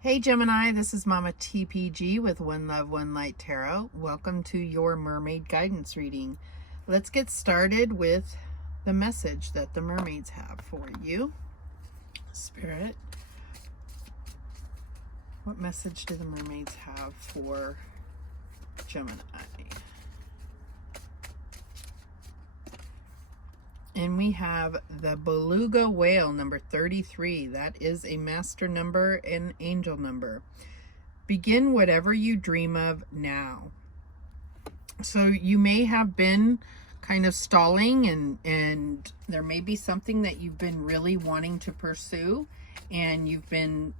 Hey Gemini, this is Mama TPG with One Love, One Light Tarot. Welcome to your mermaid guidance reading. Let's get started with the message that the mermaids have for you. Spirit, what message do the mermaids have for Gemini? And we have the beluga whale, number 33. That is a master number and angel number. Begin whatever you dream of now. So you may have been kind of stalling and there may be something that you've been really wanting to pursue, and you've been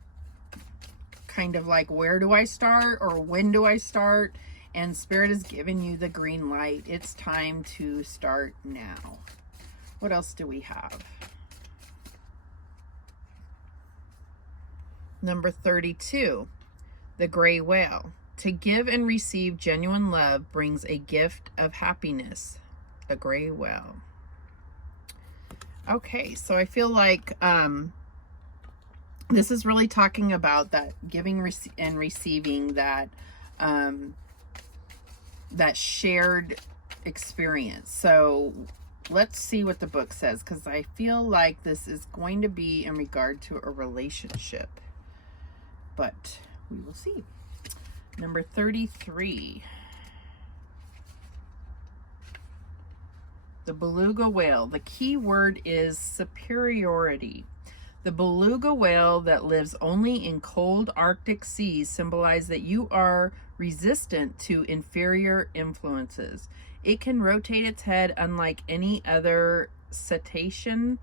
kind of like, where do I start or when do I start? And Spirit has given you the green light. It's time to start now. What else do we have? Number 32, the gray whale. To give and receive genuine love brings a gift of happiness. The gray whale. Okay, so I feel like this is really talking about that giving and receiving, that that shared experience. So let's see what the book says, because I feel like this is going to be in regard to a relationship, but we will see. Number 33, the beluga whale. The key word is superiority. The beluga whale that lives only in cold Arctic seas symbolize that you are resistant to inferior influences. It can rotate its head unlike any other cetacean,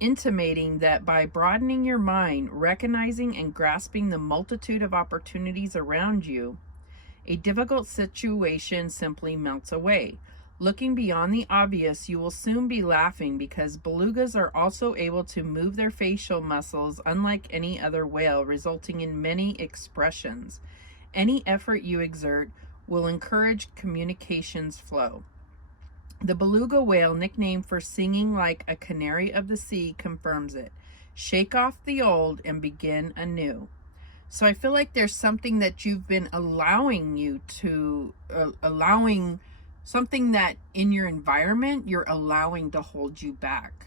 intimating that by broadening your mind, recognizing and grasping the multitude of opportunities around you, a difficult situation simply melts away. Looking beyond the obvious, you will soon be laughing, because belugas are also able to move their facial muscles unlike any other whale, resulting in many expressions. Any effort you exert will encourage communications flow. The beluga whale, nicknamed for singing like a canary of the sea, confirms it. Shake off the old and begin anew. So I feel like there's something that you've been allowing something that in your environment you're allowing to hold you back.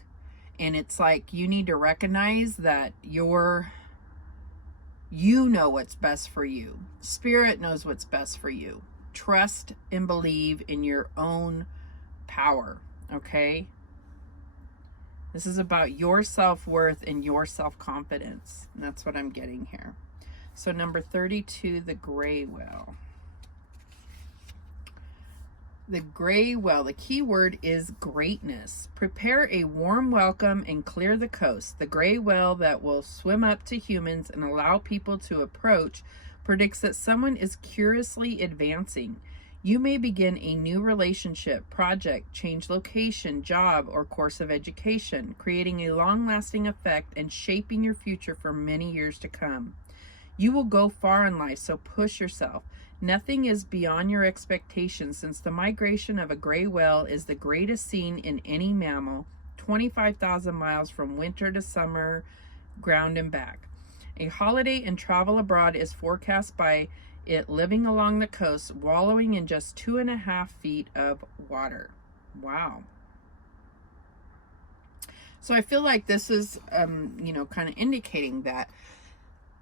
And it's like you need to recognize that you know what's best for you. Spirit knows what's best for you. Trust and believe in your own power, okay? This is about your self-worth and your self-confidence. And that's what I'm getting here. So number 32, the gray whale. The gray whale, the key word is greatness. Prepare a warm welcome and clear the coast. The gray whale that will swim up to humans and allow people to approach predicts that someone is curiously advancing. You may begin a new relationship, project, change location, job, or course of education, creating a long-lasting effect and shaping your future for many years to come. You will go far in life, so push yourself. Nothing is beyond your expectations, since the migration of a gray whale is the greatest seen in any mammal, 25,000 miles from winter to summer, ground and back. A holiday and travel abroad is forecast by it living along the coast, wallowing in just 2.5 feet of water. Wow. So I feel like this is, kind of indicating that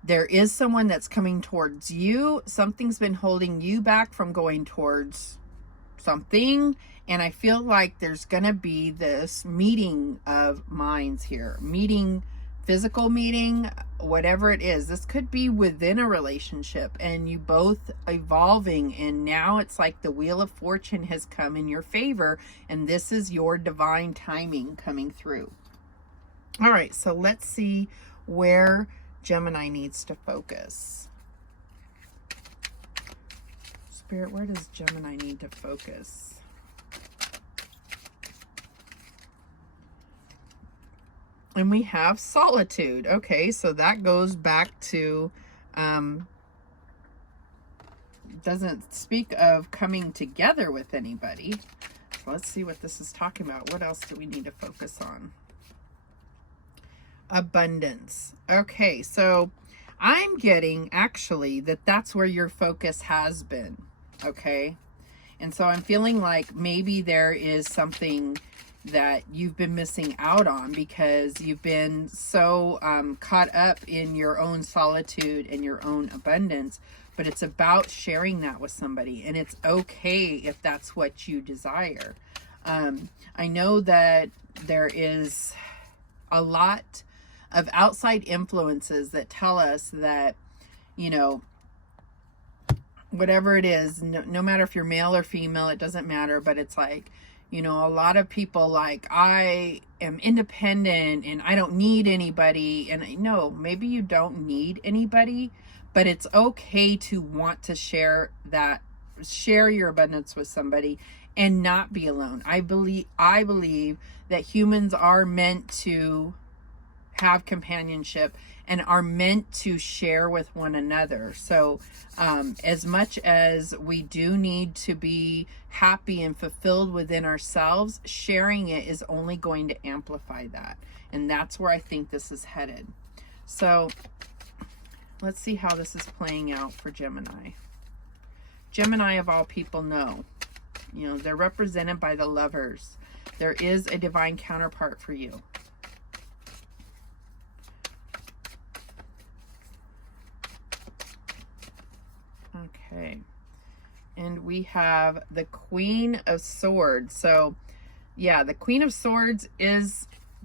there is someone that's coming towards you. Something's been holding you back from going towards something. And I feel like there's going to be this meeting of minds here. Physical meeting, whatever it is. This could be within a relationship and you both evolving. And now it's like the wheel of fortune has come in your favor. And this is your divine timing coming through. All right, so let's see where Gemini needs to focus. Spirit, where does Gemini need to focus? And we have solitude. Okay, so that goes back to, doesn't speak of coming together with anybody. Let's see what this is talking about. What else do we need to focus on? Abundance. Okay, so I'm getting actually that that's where your focus has been. Okay. And so I'm feeling like maybe there is something that you've been missing out on because you've been so caught up in your own solitude and your own abundance. But it's about sharing that with somebody, and it's okay if that's what you desire. I know that there is a lot of outside influences that tell us that, you know, whatever it is, no matter if you're male or female, it doesn't matter, but it's like, you know, a lot of people like, I am independent and I don't need anybody. And no, maybe you don't need anybody, but it's okay to want to share your abundance with somebody and not be alone. I believe that humans are meant to have companionship and are meant to share with one another. So as much as we do need to be happy and fulfilled within ourselves, sharing it is only going to amplify that. And that's where I think this is headed. So let's see how this is playing out for Gemini. Gemini, of all people, know, you know, they're represented by the Lovers. There is a divine counterpart for you. Okay, and we have the Queen of Swords. So yeah, the Queen of Swords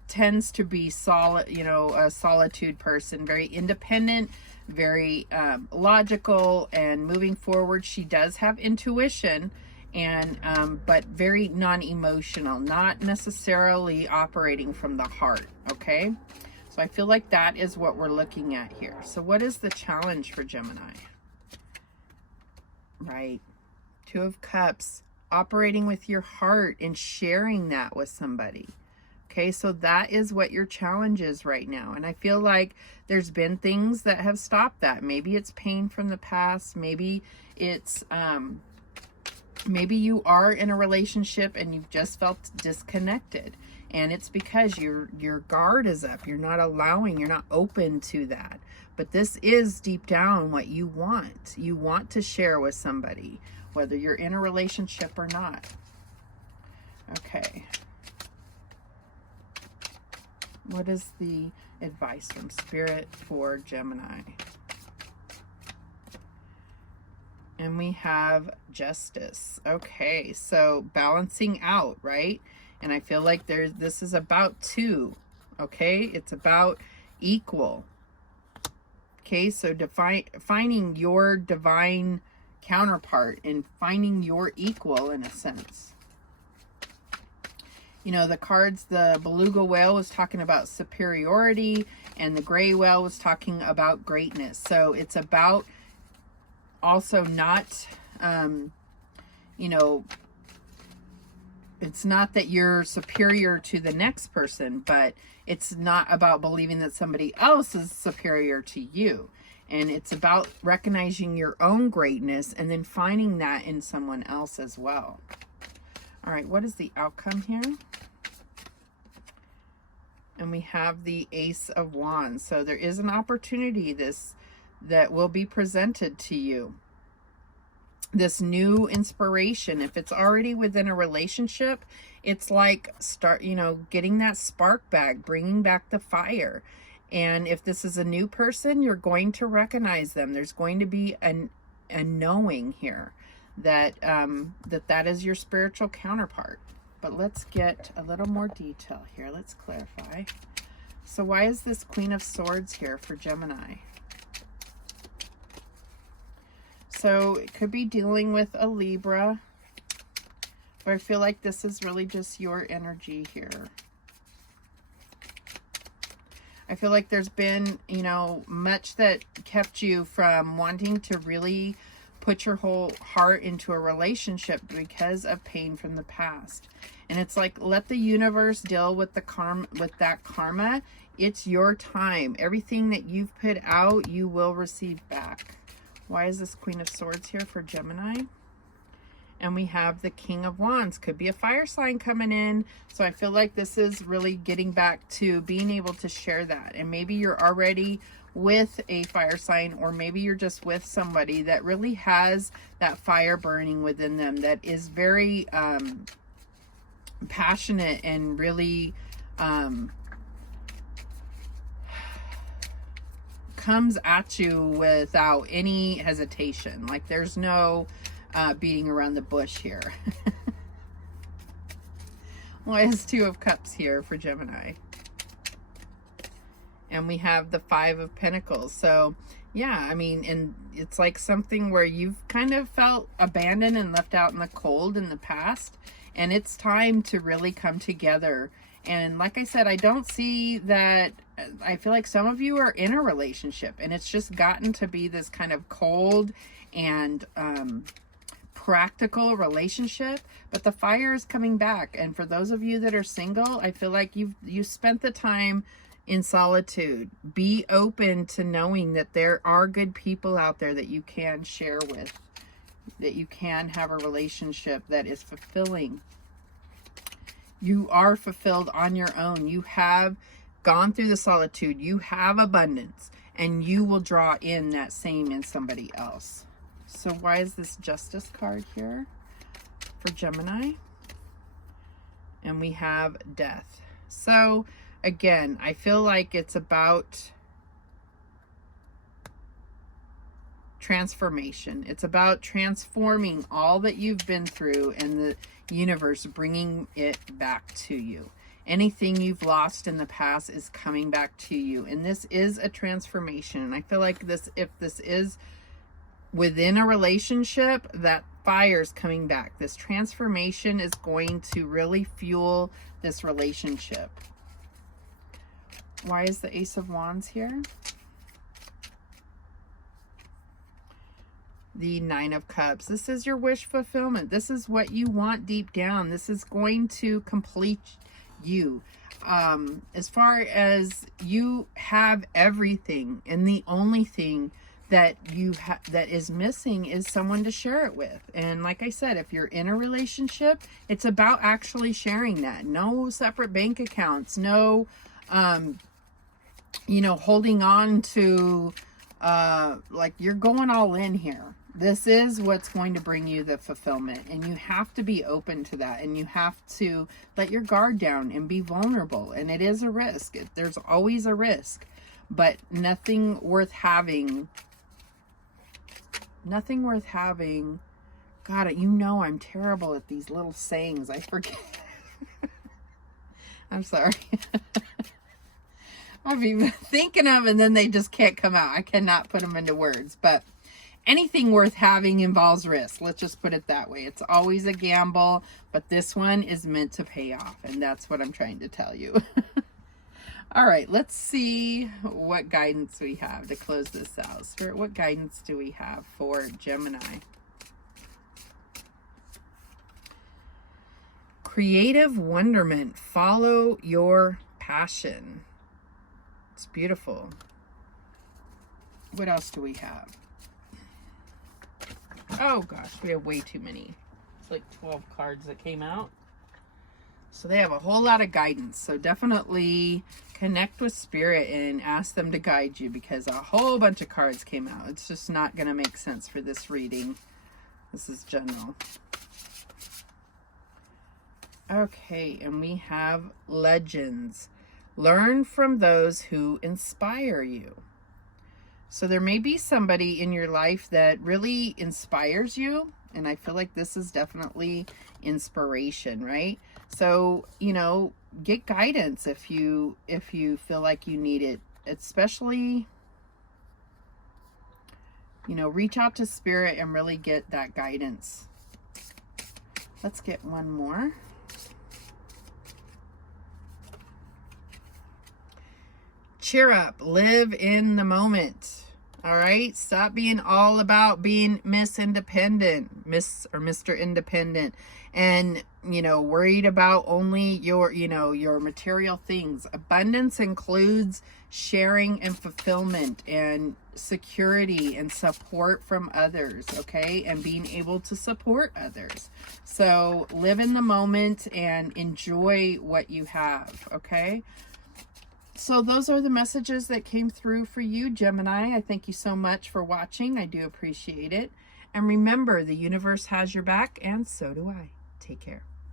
tends to be solid, you know, a solitude person, very independent, very logical and moving forward. She does have intuition, and but very non-emotional, not necessarily operating from the heart. Okay, so I feel like that is what we're looking at here. So what is the challenge for Gemini? Right, Two of Cups, operating with your heart and sharing that with somebody. Okay, so that is what your challenge is right now. And I feel like there's been things that have stopped that. Maybe it's pain from the past. Maybe it's maybe you are in a relationship and you've just felt disconnected, and it's because your guard is up. You're not allowing, you're not open to that. But this is deep down what you want. You want to share with somebody, whether you're in a relationship or not. Okay. What is the advice from Spirit for Gemini? And we have Justice. Okay, so balancing out, right? And I feel like this is about two. Okay, it's about equal. Okay, so finding your divine counterpart and finding your equal in a sense. You know, the cards, the beluga whale was talking about superiority, and the gray whale was talking about greatness. So it's about also not, you know, it's not that you're superior to the next person, but it's not about believing that somebody else is superior to you. And it's about recognizing your own greatness and then finding that in someone else as well. All right, what is the outcome here? And we have the Ace of Wands. So there is an opportunity that will be presented to you. This new inspiration. If it's already within a relationship, it's like getting that spark back, bringing back the fire. And if this is a new person, you're going to recognize them. There's going to be a knowing here that that is your spiritual counterpart. But let's get a little more detail here. Let's clarify. So why is this Queen of Swords here for Gemini? So it could be dealing with a Libra, but I feel like this is really just your energy here. I feel like there's been, you know, much that kept you from wanting to really put your whole heart into a relationship because of pain from the past. And it's like, let the universe deal with the karma. It's your time. Everything that you've put out, you will receive back. Why is this Queen of Swords here for Gemini? And we have the King of Wands. Could be a fire sign coming in. So I feel like this is really getting back to being able to share that. And maybe you're already with a fire sign, or maybe you're just with somebody that really has that fire burning within them, that is very passionate and really comes at you without any hesitation. Like there's no beating around the bush here. Why is Two of Cups here for Gemini? And we have the Five of Pentacles. So yeah, I mean, and it's like something where you've kind of felt abandoned and left out in the cold in the past, and it's time to really come together. And like I said, I don't see that. I feel like some of you are in a relationship and it's just gotten to be this kind of cold and practical relationship, but the fire is coming back. And for those of you that are single, I feel like you spent the time in solitude. Be open to knowing that there are good people out there that you can share with, that you can have a relationship that is fulfilling. You are fulfilled on your own. You have gone through the solitude. You have abundance, and you will draw in that same in somebody else. So why is this Justice card here for Gemini? And we have Death. So again, I feel like it's about transformation. It's about transforming all that you've been through and the universe bringing it back to you. Anything you've lost in the past is coming back to you. And this is a transformation. And I feel like this, if this is within a relationship, that fire's coming back. This transformation is going to really fuel this relationship. Why is the Ace of Wands here? The Nine of Cups. This is your wish fulfillment. This is what you want deep down. This is going to complete you. As far as you have everything, and the only thing that that is missing is someone to share it with. And like I said, if you're in a relationship, it's about actually sharing that. No separate bank accounts, no you know, holding on to like you're going all in here. This is what's going to bring you the fulfillment, and you have to be open to that, and you have to let your guard down and be vulnerable. And it is a risk. There's always a risk, but nothing worth having. Nothing worth having. God, you know I'm terrible at these little sayings. I forget. I'm sorry. I've been thinking of, and then they just can't come out. I cannot put them into words. But anything worth having involves risk. Let's just put it that way. It's always a gamble, but this one is meant to pay off. And that's what I'm trying to tell you. All right, let's see what guidance we have to close this out. Spirit, what guidance do we have for Gemini? Creative wonderment. Follow your passion. It's beautiful. What else do we have? Oh gosh, we have way too many. It's like 12 cards that came out. So they have a whole lot of guidance. So definitely connect with Spirit and ask them to guide you, because a whole bunch of cards came out. It's just not going to make sense for this reading. This is general. Okay, and we have Legends. Learn from those who inspire you. So there may be somebody in your life that really inspires you. And I feel like this is definitely inspiration, right? So, you know, get guidance if you feel like you need it. Especially, you know, reach out to Spirit and really get that guidance. Let's get one more. Cheer up, live in the moment. All right, stop being all about being Miss Independent, Miss or Mr. Independent, and worried about only your your material things. Abundance includes sharing and fulfillment and security and support from others, okay, and being able to support others. So live in the moment and enjoy what you have, okay? So those are the messages that came through for you, Gemini. I thank you so much for watching. I do appreciate it. And remember, the universe has your back, and so do I. Take care.